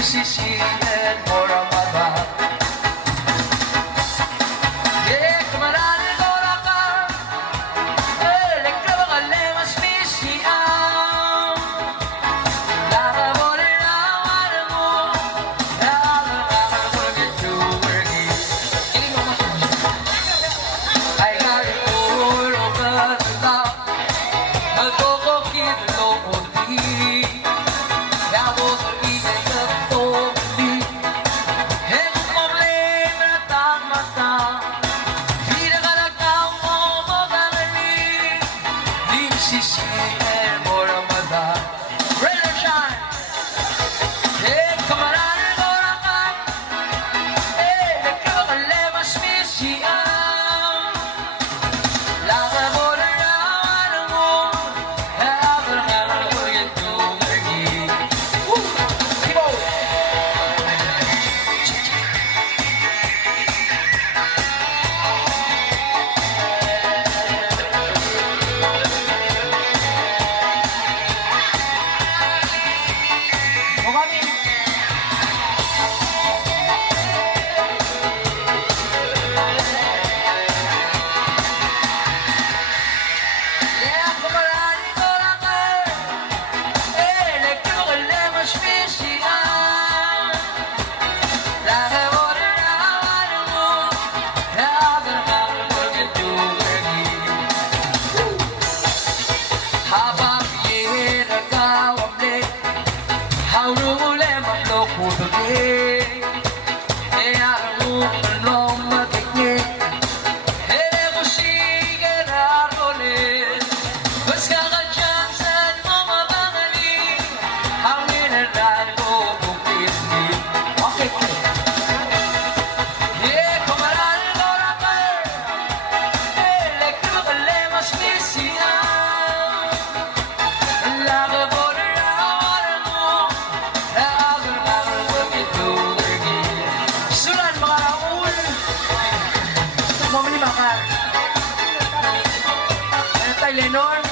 Sisi and Moramada. Yeah, come on, Goraka. Le Cavalemas Missia. Lava Bolera, Adamo. I'll get to work. I got it all over the top. A go kid, low. Sisi and Moramada, rain or shine. Hey, come on, Goraka. Hey, the Cavalemas Missia. Lava Bolera, Adamo. I'll get to work. Keep on. Lenore,